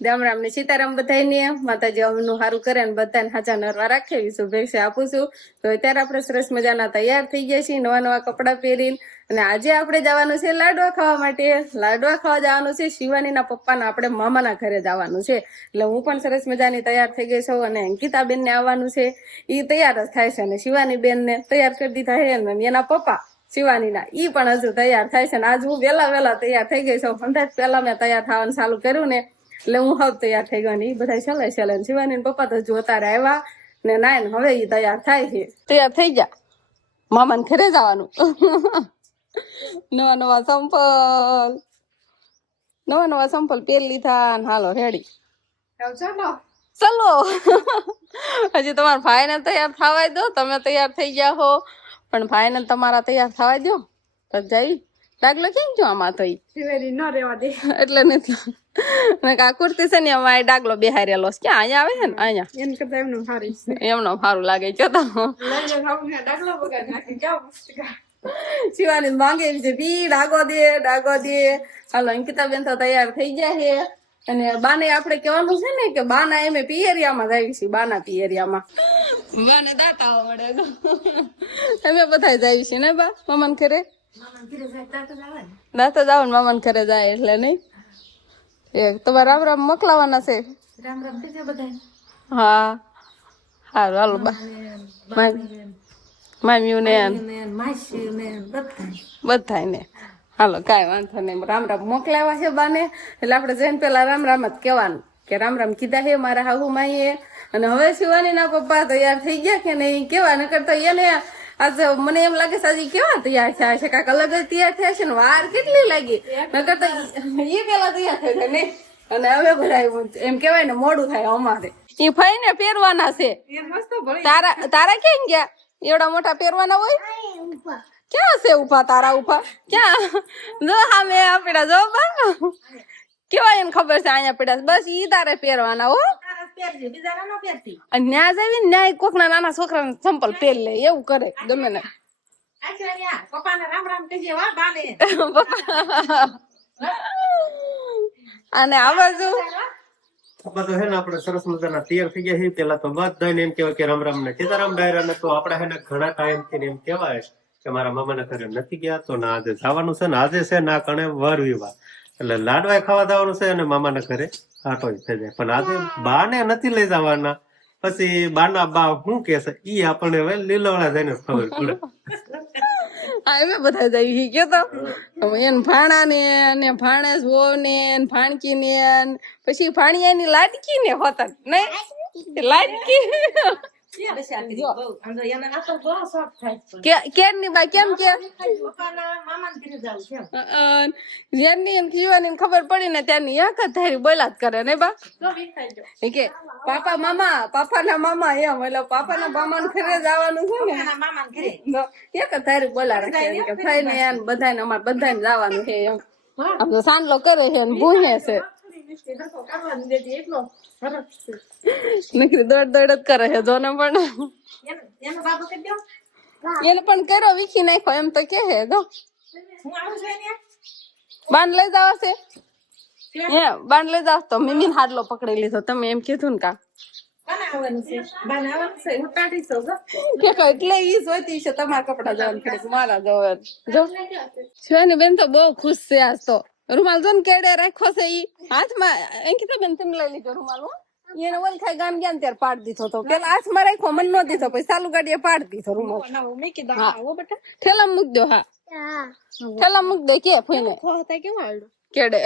રામ રામ ને સીતારામ બધાને માતાજી અવનું સારું કરે ને બધાને હાજા નરવા રાખે એવી શુભેચ્છા આપું છું. તો અત્યારે આપણે સરસ મજાના તૈયાર થઈ ગયા છીએ નવા નવા કપડાં પહેરીને, અને આજે આપણે જવાનું છે લાડવા ખાવા માટે. લાડવા ખાવા જવાનું છે શિવાનીના પપ્પાના આપણે મામાના ઘરે જવાનું છે. એટલે હું પણ સરસ મજાની તૈયાર થઈ ગઈ છું અને અંકિતાબેન ને આવવાનું છે, એ તૈયાર જ થાય છે. અને શિવાની બેન ને તૈયાર કરી દીધા છે અને એના પપ્પા શિવાનીના ઈ પણ હજુ તૈયાર થાય છે. ને આજ હું વેલા તૈયાર થઈ ગઈ છું. 15 પહેલા મેં તૈયાર થવાનું ચાલુ કર્યું ને એટલે હું હવે તૈયાર થઈ ગયો ને એ બધા ચલે શિવાની પપ્પા તો હજુ અત્યારે આવ્યા ને નાય ને હવે એ તૈયાર થાય છે. તૈયાર થઈ ગયા, મામાને ઘરે જવાનું. નવા સંપલ પહેરી લીધા ને હાલો રેડી ચલો. હજી તમારા ભાઈને તૈયાર થવા દો, તમે તૈયાર થઈ ગયા હો પણ ભાઈને તમારા તૈયાર થવા દો તો જઈ. ડાગલો કેમ છો આમાં તો ન રેવા દે એટલે નથી. આ કુર્તી છે ને એમાં ડાગલો બેહારેલો છે. ક્યાં અહીંયા આવે છે ને અહીંયા એમ કરતા એમનો સારું લાગે છે. તો શિવાની માંગે છે બી ડાગો દે. હાલો અંકિતાબેન તો તૈયાર થઈ ગયા છે. અને બાને આપણે કહેવાનું છે ને કે બાના એમે પિયરિયામાં જાય છે. બાના પિયરિયામાં બાને દાતા મળે અમે બધા જાય છે ને બા મામાને ઘરે. દાતા જાવ ને મામાને ઘરે જાય એટલે નહીં. તમારે રામ રામ મોકલાવાના છે. હા સારું હાલો બા મામ્યું ને બધા ને હાલો કાંઈ વાંધો નહીં. રામ રામ મોકલાવા છે બાને એટલે આપણે જઈને પેલા રામ રામ જ કહેવાનું કે રામ રામ કીધા છે મારા હાહુ માઈએ. અને હવે શિવાની ના પપ્પા તૈયાર થઈ ગયા કે નહીં કેવા ન કરતા એને આજે મને એમ લાગે છે કેવા તૈયાર થયા છે, કાંઈક અલગ જ તૈયાર થયા છે ને વાર કેટલી લાગી ન કરતા એ પેલા તૈયાર થઈ ગયા નહીં. અને હવે બધા એમ કેવાય ને મોડું થાય અમારે. એ ફઈ ને પહેરવાના છે. તારા ક્યાં ગયા? એવડા મોટા પહેરવાના હોય ક્યાં છે ઉભા? તારા ઉભા ક્યાં? જો સામે આપડા જો કેવાય એને ખબર છે અહીંયા પડ્યા બસ ઈ તારે પહેરવાના હો. ન્યા જવી ને ન્યા કોક ના નાના છોકરાને ચંપલ પહેર લે એવું કરે ગમે ને. અને આ બાજુ તો હે ને આપણે સરસ મજાના તૈયાર થઈ ગયા છે. પેલા તો બધાને એમ કેવાય કે રામ રામ ને સીતારામ ડાયરા ને. તો આપણે હે ને ઘણા ટાઈમ થી એમ કેવાય કે મારા મામાના ઘરે નથી ગયા તો ના આજે જવાનું છે ને આજે છે ના કણે વાર વિવાહ એટલે લાડવા ખાવા જવાનું છે અને મામાના ઘરે આટો થઈ જાય. પણ આજે બા ને નથી લઈ જવાના. પછી બાના બા શું કે છે ઈ આપણને હવે લીલોડા જઈને ખબર પડે. અમે બધા જઈ ગયો તો એને ભાણા ને ભાણેજ વહુ ને ભાણકી ને પછી ભાણિયાની લાડકી ને હોતા નહીં લાડકી કેરની બા કેમ કે જેની એમ જીવાની ખબર પડી ને ત્યાંની એક જ ધારી બોલા જ કરે ને બા કે પાપા ના મામા એમ એટલે પાપા ના મામા ને ઘરે જવાનું છે ને એક જ ધારી બોલા રાખે કે થઈ ને એમ બધાને અમારે બધાને જવાનું છે એમ. આમ તો સાંડલો કરે છે ને ભૂહે છે નકરી દોડ જ કરે છે જોને. પણ એને પણ કર્યો વીખી નાખ્યો એમ તો કે હે જો બાંધ લઈ જાવ છે બાંધ લઈ જાવ તો મીમીન હાડલો પકડી લીધો. તમે એમ કીધું ને કા એટલે ઈ જોઈતી છે તમારા કપડા જવાનું ખરે મારા જવાનું જો. શિવાની બેન તો બહુ ખુશ છે આજ તો. રૂમાલ જો ને કેડે રાખ્યો છે ઈ હાથમાં. અંકિતા બેન તમે લઈ લીધો રૂમાલ. એને ઓલખાઈ ગામ ગયા ને ત્યારે પાડી દીધો તો પેલા હાથમાં રાખ્યો મને નો દીધો પછી ચાલુ ગાડીએ પાડી દીધો રૂમાલ. ઠેલા મૂક દો. હા ઠેલા મૂક દે કે ફઈને કેડે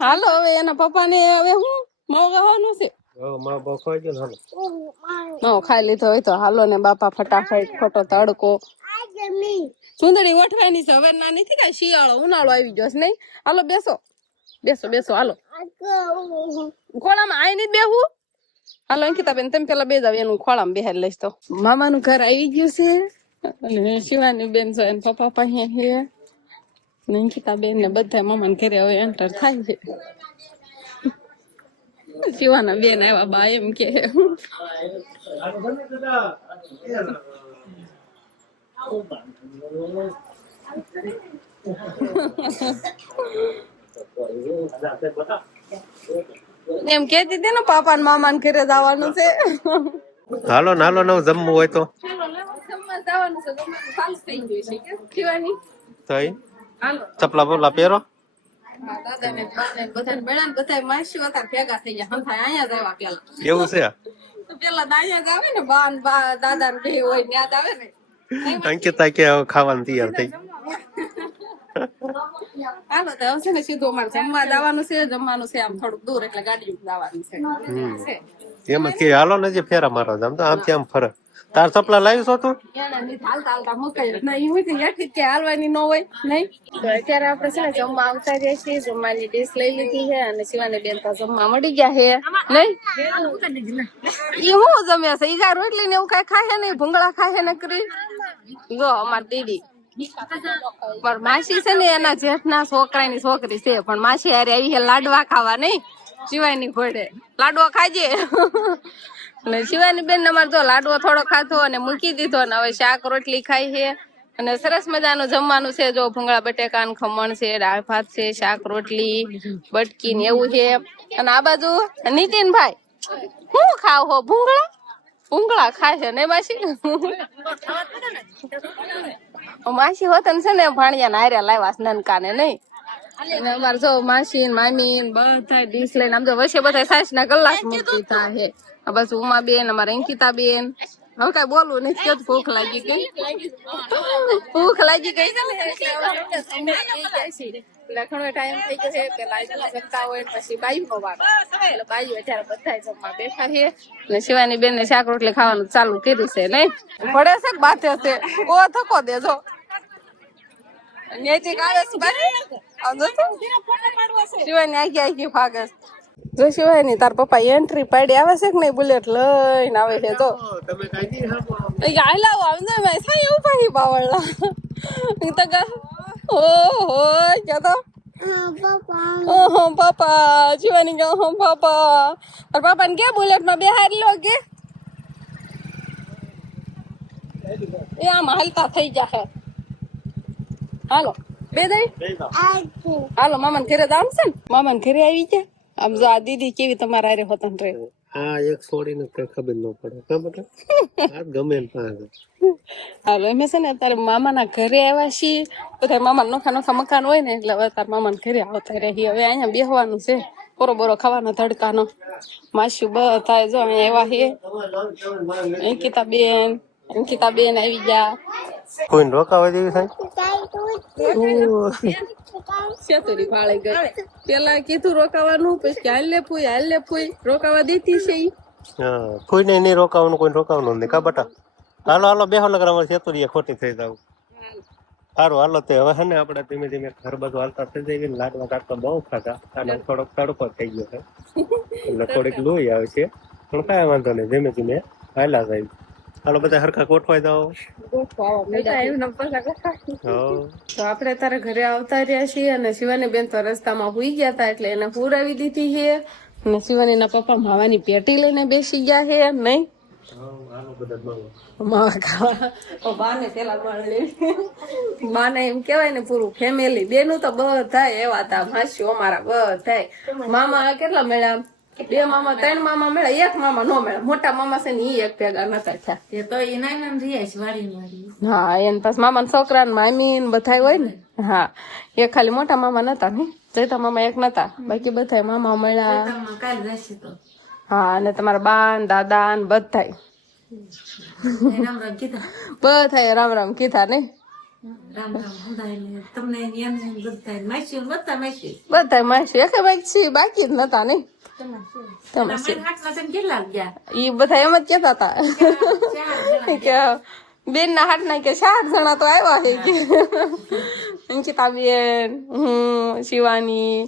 હાલો હવે એના પપ્પા ને હવે હું મોગવાનું છે ખાઈ લીધો હોય તો હાલો ને બાપા ફટાફટ ખોટો તડકો સુંદરી ઓઠવાની છે હવે ના નથી કઈ શિયાળો ઉનાળો આવી ગયો છે નહીં. હાલો બેસો હાલો ખોળામાં આઈ નહીં બેહું. હાલો અંકિતા બેન તમે પેલા બે જાવ એનું ખોળામાં બેહાર લઈશ. તો મામાનું ઘર આવી ગયું છે અને શિવાની બેન છો એને પપ્પા પાસે છે. અંકિતા બેન ને બધા મામાને ઘરે હવે એન્ટર થાય છે. શિવાના બેન આવ્યા બા એમ કે એમ કેતી હતી ને પાપા ને મામા ને ઘરે જવાનું છે. હાલો નાલો નવ જમવું હોય તો જમવા જવાનું છે, જમવાનું ચાલુ થઈ ગયું છે કે શિવાની? તઈ હાલો. ચપલા બોલા પહેરો. હા, દાદાને બાને બધાને મળ્યા ને બધાય માસીઓ હતા ભેગા થઈ ગયા. હંધાય અહીંયા જ આવ્યા પેલા. એવું છે તો પેલા દાયા જ આવે ને બા ને દાદા ને બે હોય ને યાદ આવે ને. અંકિતા કે હવે ખાવાનું તૈયાર થઈ. હાલો તો હવે છે ને સીધું અમારે જમવા જવાનું છે, જમવાનું છે આમ થોડુંક દૂર એટલે ગાડી જવાનું છે. એમ જ કે હાલો ને જે ફેરા મારો આમ તો આમથી આમ ફરે. તાર ચપલા લાવી છો તું? હાલતા મુકાય જ નહીં હોય તો હેઠી કે હાલવાની ન હોય નહીં. તો અત્યારે આપણે છે ને જમવા આવતા રહીએ છીએ, જમવાની ડીશ લઈ લીધી છે અને શિવાની બેન તો જમવા મળી ગયા છે નહીં. ઈ હું જમે છે ઈ કાંઈ રોટલી ને એવું કાંઈ ખાય નહીં, ભૂંગળા ખાય ને કરી. જો અમારી દીદી પણ માસી છે ને એના જેઠના છોકરાની છોકરી છે, પણ માસી હારે આવી છે લાડવા ખાવા નહીં. શિવાની ઘોડે લાડવા ખાજે. અને શિવાની બેન અમારે તો લાડવો થોડો ખાધો અને મૂકી દીધો ને હવે શાક રોટલી ખાઈ છે અને સરસ મજાનું જમવાનું છે. જો ભૂંગળા બટેકા ને ખમણ છે, દાળ ભાત છે, શાક રોટલી બટકી ને એવું છે. અને આ બાજુ નીતિનભાઈ શું ખાવ હો? ભૂંગળા ભૂંગળા ખાય છે ને માસી? માસી હોત છે ને ભાણિયા ને હાર્યા લાવ્યા નનકા ને નહીં. અને અમારે જો માસી મામી બધા ડીશ લઈને આમ જો વચ્ચે બધા સાસ ના ગલ્લા મૂકી દીધા છે. આ બાજુ ઉમા બેન, અમારા અંકિતા બેન. હવે કઈ બોલવું નથી કે ભૂખ લાગી ગઈ, ભૂખ લાગી ગઈ છે ને એટલે ઘણો ટાઈમ થઈ ગયો છે કે લાઈવ જમતા હોય પછી બાયું નો વારો એટલે બાયું અત્યારે બધા જમવા બેઠા છે અને શિવાની બેન ને શાક રોટલી ખાવાનું ચાલુ કર્યું છે નહીં. પડે છે કે બાતે છે ઓ થકો દેજો નેચી આવે છે બાકી શિવાની આગી ભાગે જો. શિવાની તાર પપ્પા એન્ટ્રી પાડી આવે છે કે નહીં? બુલેટ લઈને આવે છે તો તમે કાઈ નહીં હાલાવો આવને મેં સાઈ ઉપાડી બાવળલા તો ઓહો ક્યાં તો ઓહો પાપા શિવાની કે ઓહો પાપા તાર પાપા ને કે બુલેટ માં બેહારી લો કે એ આમ હાલતા થઈ જશે. હાલો બે દઈ હાલો મામાને ઘરે જ આવશે ને? મામાને ઘરે આવી ગયા. આમ જો આ દીદી કેવી તમારા હારે હોતા ને રે. હા એક છોડીને કઈ ખબર ન પડે ખબર આ ગમે ને પાસે. હાલો એમ છે ને તારે મામાના ઘરે આવ્યા છીએ બધા. મામા નોખા નોખા મકાન હોય ને એટલે હવે તાર મામાના ઘરે આવતા રહી. હવે અહીંયા બેહવાનું છે, બોરો બોરો ખાવાનો તડકાનો. માસી બધા જો અહીંયા આવ્યા છે. અંકિતા બેન આવી ગયા. કોઈ રોકાવા જેવી થાય શેતુરી ફાળે ગઈ. પેલા કીધું રોકાવાનું પછી હાલ લે ફૂઈ રોકાવા દેતી છે ઈ. હા કોઈ ને નહીં રોકાવાનું, કોઈ રોકાવાનું નહીં કા બટા. હાલો હાલો બેહો લગર અમારે સેતુરી ખોટી થઈ જાવ. સારું હાલો તે હવે છે ને આપણે ધીમે ધીમે ઘર બધું હાલતા થઈ જઈએ. લાડવા કાઢતા બહુ ખાધા અને થોડોક તડકો થઈ ગયો છે એટલે થોડીક લોહી આવે છે, પણ કાંઈ વાંધો નહીં ધીમે ધીમે હાલા જાય. હાલો બધા હરખા ગોઠવાઈ જાઓ. તો આપણે તારા ઘરે આવતા રહ્યા છીએ અને શિવાની બેન તો રસ્તામાં હુઈ ગયા હતા એટલે એને પુરાવી દીધી છે. અને શિવાની ના પપ્પા માવાની પેટી લઈને બેસી ગયા છે નહીં. બાને પેલા બાને એમ કેવાય ને પૂરું ફેમિલી બેનું તો બધા એવા હતા. માસીઓ અમારા બધા મામા કેટલા મળ્યા? 2 મામા 3 મામા મળ્યા, 1 મામા નો મળ્યા. મોટા મામા છે ને ઈ એક ભેગા નતા થયા. હા એને પાસ મામા છોકરા મામી ને બધા હોય ને. હા એ ખાલી મોટા મામા નતા ને, જયતા મામા એક નતા, બાકી બધા મામા મળ્યા. હા અને તમારા બા ને દાદા ને બધા રામ રામ કીધા નહીં. બધા માસી એક માસી બાકી જ નતા નહીં. ઈ બધા એમ જ કેતા હતા કે બેન ના હાથ ના કે 4 જણા તો આવ્યા છે કે અંકિતા બેન, હું, શિવાની.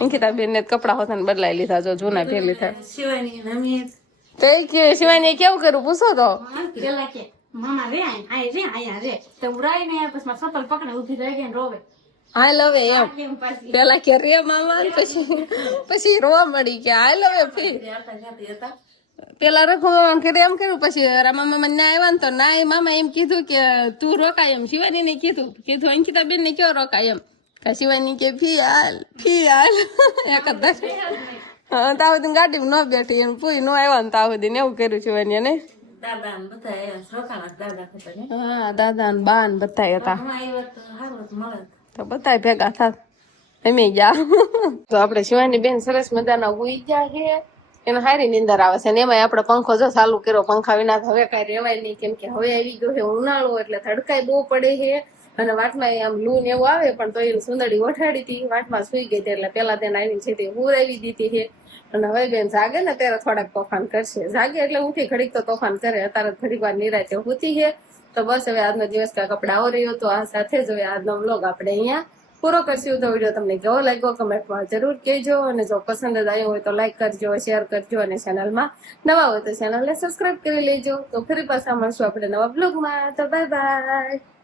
અંકિતા બેન ને કપડા હોતા ને બદલાઈ લીધા, જો જૂના ફેર લીધા. તો કે શિવાની કેવું કર્યું પૂછો તો મામા રે આયા રે તો ઉરાઈ ને પછી માં સપલ પકડે ઊભી રહી ગઈ ને રોવે. હાલ હવે એમ પેલા કે રે મામા, પછી રોવા મળી કે હાલ હવે ફી. પેલા રઘુ મામા કે એમ કર્યું, પછી રામા મામા ના આવ્યા ને તો ના મામા એમ કીધું કે તું રોકાય એમ. શિવાની ને કીધું અંકિતા બેન ને કયો રોકાય એમ, શિવાની કે ફિયાલ એક જ હા તાવ સુધી ગાડીમાં ન બેઠી એને પૂરી ન આવ્યા ને તાવ સુધી એવું કર્યું શિવાની ને દાદા ને બધા રોકાણા દાદા હતા ને હા દાદા ને બા ને બધા હતા હું આવ્યો તો સારું મળે તો બધા ભેગા થાત અમે ગયા તો આપણે શિવાની બેન સરસ મજાના ઉઈ ગયા છે એને હારી નીંદર આવે છે ને એમાં આપણે પંખો જો ચાલુ કર્યો પંખા વિના તો હવે કઈ રેવાય નહીં કેમ કે હવે આવી ગયો છે ઉનાળો એટલે તડકાય બહુ પડે છે અને વાટમાં આમ લૂ ને એવું આવે પણ તો એ સુંદરી ઓઠાડી હતી વાટમાં સુઈ ગઈ હતી એટલે પેલા તેને આવીને છે તે ઉરાવી દીધી છે અને હવે બેન જાગે ને ત્યારે થોડાક તોફાન કરશે જાગે એટલે ઉઠી ઘડીક તો તોફાન કરે અત્યારે ઘડીક વાર નિરાતે હોતી છે તો બસ હવે આજનો દિવસ કા કપડા આવો રહ્યો તો આ સાથે જ હવે આજનો વ્લોગ આપણે અહીંયા પૂરો કરશું તો વિડીયો તમને કેવો લાગ્યો કમેન્ટમાં જરૂર કહેજો અને જો પસંદ જ આવ્યો હોય તો લાઈક કરજો શેર કરજો અને ચેનલમાં નવા હોય તો ચેનલને સબસ્ક્રાઇબ કરી લેજો તો ફરી પાછા મળશું આપણે નવા બ્લોગમાં તો બાય બાય